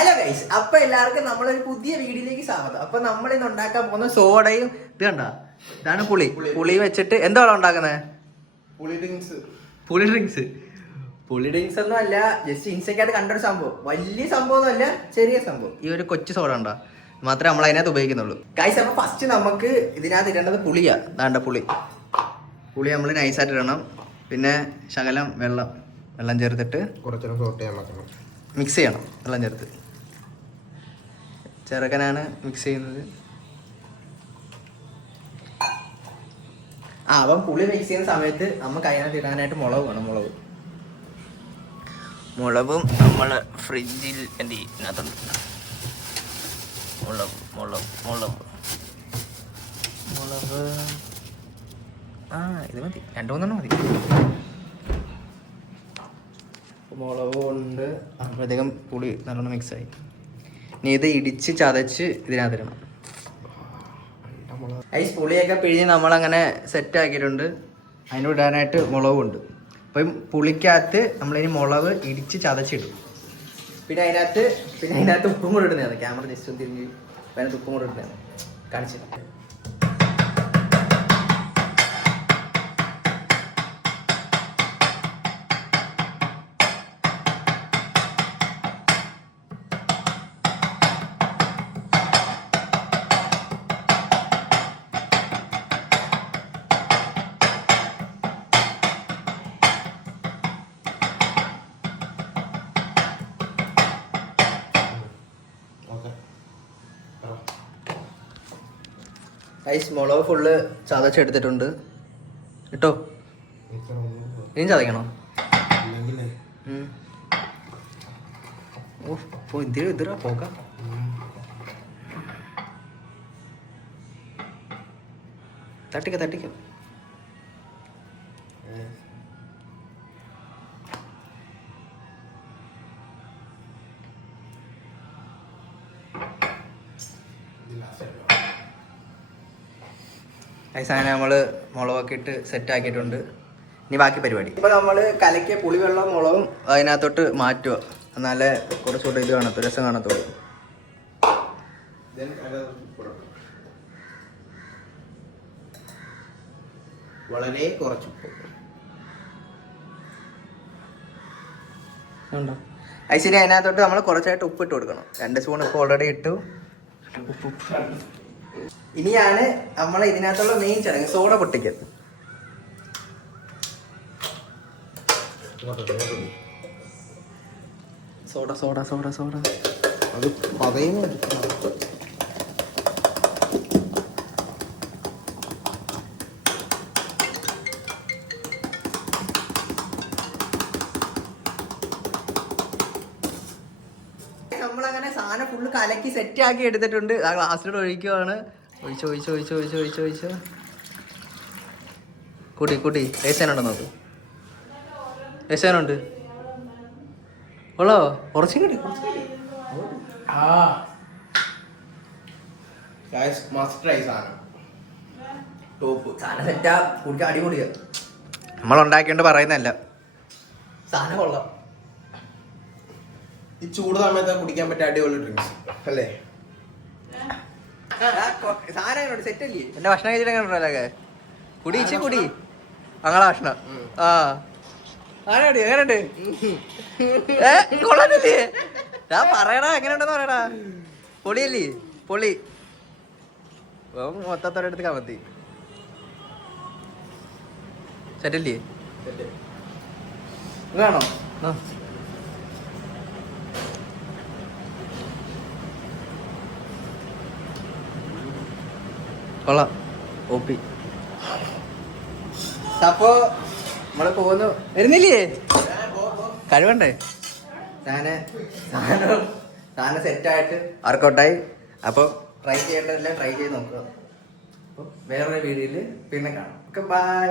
Hello guys, അപ്പൊ എല്ലാവർക്കും നമ്മളൊരു പുതിയ വീഡിയോയിലേക്ക് സ്വാഗതം. അപ്പൊ നമ്മൾ ഇന്ന് ഉണ്ടാക്കാൻ പോകുന്ന സോഡയും ഇത് കണ്ട, ഇതാണ് പുളി വെച്ചിട്ട് എന്താ ഉണ്ടാക്കുന്നത്? പുളി ഡ്രിങ്ക്സ് ഒന്നും അല്ല, ജസ്റ്റ് ഇൻസ്റ്റയ്ക്കായിട്ട് കണ്ടൊരു സംഭവം. വലിയ സംഭവം ഒന്നും അല്ല, ചെറിയ സംഭവം. ഈ ഒരു കൊച്ചു സോഡ ഉണ്ടോ മാത്രമേ നമ്മൾ അതിനകത്ത് ഉപയോഗിക്കുന്നുള്ളൂ ഗൈസ്. അപ്പൊ ഫസ്റ്റ് നമുക്ക് ഇതിനകത്ത് ഇടേണ്ടത് പുളിയാ. ദാണ്ട പുളി നമ്മൾ നൈസായിട്ട് ഇടണം. പിന്നെ ശകലം വെള്ളം ചേർത്തിട്ട് മിക്സ് ചെയ്യണം. വെള്ളം ചേർത്ത് ചെറുക്കനാണ് മിക്സ് ചെയ്യുന്നത്. അപ്പം പുളി മിക്സ് ചെയ്യുന്ന സമയത്ത് നമുക്ക് അതിനകത്ത് ഇടാനായിട്ട് മുളക് വേണം. മുളകും നമ്മൾ ഫ്രിഡ്ജിൽ എന്ത് ഇതിനകത്തുണ്ട്. മുളക് ഇത് മതി, 2-3 മതി. മുളക് കൊണ്ട് അപ്പോഴത്തേക്കും പുളി നല്ലോണം മിക്സായി. ഇനി ഇത് ഇടിച്ച് ചതച്ച് ഇതിനകത്തിടണം. ഐസ് പുളിയൊക്കെ പിഴിഞ്ഞ് നമ്മളങ്ങനെ സെറ്റ് ആക്കിയിട്ടുണ്ട്. അതിന് ഇടാനായിട്ട് മുളകുണ്ട്. അപ്പം പുളിക്കകത്ത് നമ്മളിനി മുളക് ഇടിച്ച് ചതച്ചിടും. പിന്നെ അതിനകത്ത് ഉപ്പും കൂടെ ഇടുന്നതാണ്. ക്യാമറ ജസ്റ്റ് ഒന്ന് തിരിഞ്ഞ് അതിനകത്ത് ഉപ്പും കൂടെ ഇടുന്നതാണ് കാണിച്ചത്. ഐസ് മുളക് ഫുള്ള് ചതച്ചെടുത്തിട്ടുണ്ട് കേട്ടോ. ഇനി ചതയ്ക്കണോ? ഇതിരാ പോക്ക. തട്ടിക്ക ഐസാനെ നമ്മള് മുളകൊക്കെ ഇട്ട് സെറ്റ് ആക്കിയിട്ടുണ്ട്. ഇനി ബാക്കി പരിപാടി. ഇപ്പൊ നമ്മള് കലക്കിയ പുളിവെള്ളവും മുളകും അതിനകത്തോട്ട് മാറ്റുക. എന്നാലേ കുറച്ചുകൂടെ ഇത് കാണത്തുള്ളൂ, രസം കാണത്തുള്ളൂ. വളരെ കുറച്ച് ഉണ്ടോ ഐശ്വര്യ? അതിനകത്തോട്ട് നമ്മൾ കുറച്ചായിട്ട് ഉപ്പിട്ട് കൊടുക്കണം. 2 സ്പൂൺ ഉപ്പ് ഓൾറെഡി ഇട്ടു. ഇനിയാണ് നമ്മളെ ഇതിനകത്തുള്ള മെയിൻ ചടങ്ങ്, സോഡ പൊട്ടിക്കൽ. സോഡ അത് പതയുന്നു. നമ്മളങ്ങനെ സാധനം ഫുള്ള് കലക്കി സെറ്റ് ആക്കി എടുത്തിട്ടുണ്ട്. ആ ഗ്ലാസ്സിലൂടെ ഒഴിക്കുവാണ്. ഒഴിച്ചോ. കൂട്ടി ഏശാനുണ്ടോ നോക്ക്. ഏശാനുണ്ട് ഉള്ളോ? കുറച്ചും കിട്ടി. സാധനം സെറ്റാ, കുടിക്കാൻ അടിപൊളിയാ. നമ്മളുണ്ടാക്കിയോണ്ട് പറയുന്നല്ല, സാധനം കൊള്ളാം. ഈ ചൂട് സമയത്ത് കുടിക്കാൻ പറ്റിയ അടിപൊളി ഡ്രിങ്ക്സ് അല്ലേ? സാധനം സെറ്റ് അല്ലേ? എന്റെ ഭക്ഷണം കഴിച്ചിട്ട് കുടി ഞങ്ങളെ ഭക്ഷണം. എങ്ങനെയുണ്ട്? കൊള്ളാനില്ലേ? ഞാൻ പറയടാ, എങ്ങനെയുണ്ടെന്ന് പറയടാ. പൊളിയല്ലേ? പൊളി മൊത്തത്തോടെ എടുത്ത് കമത്തി. സെറ്റല്ലേ? വേണോ? കൊള്ളാം. ഓപ്പി. അപ്പോ നമ്മള് പോകുന്നു. വരുന്നില്ലേ? കഴിവണ്ടേ? സാധനം സെറ്റായിട്ട് വർക്കൗട്ടായി. അപ്പോൾ ട്രൈ ചെയ്യേണ്ടതെല്ലാം ട്രൈ ചെയ്ത് നോക്കുക. അപ്പോൾ വേറൊരു വീഡിയോയിൽ പിന്നെ കാണാം. Okay, by.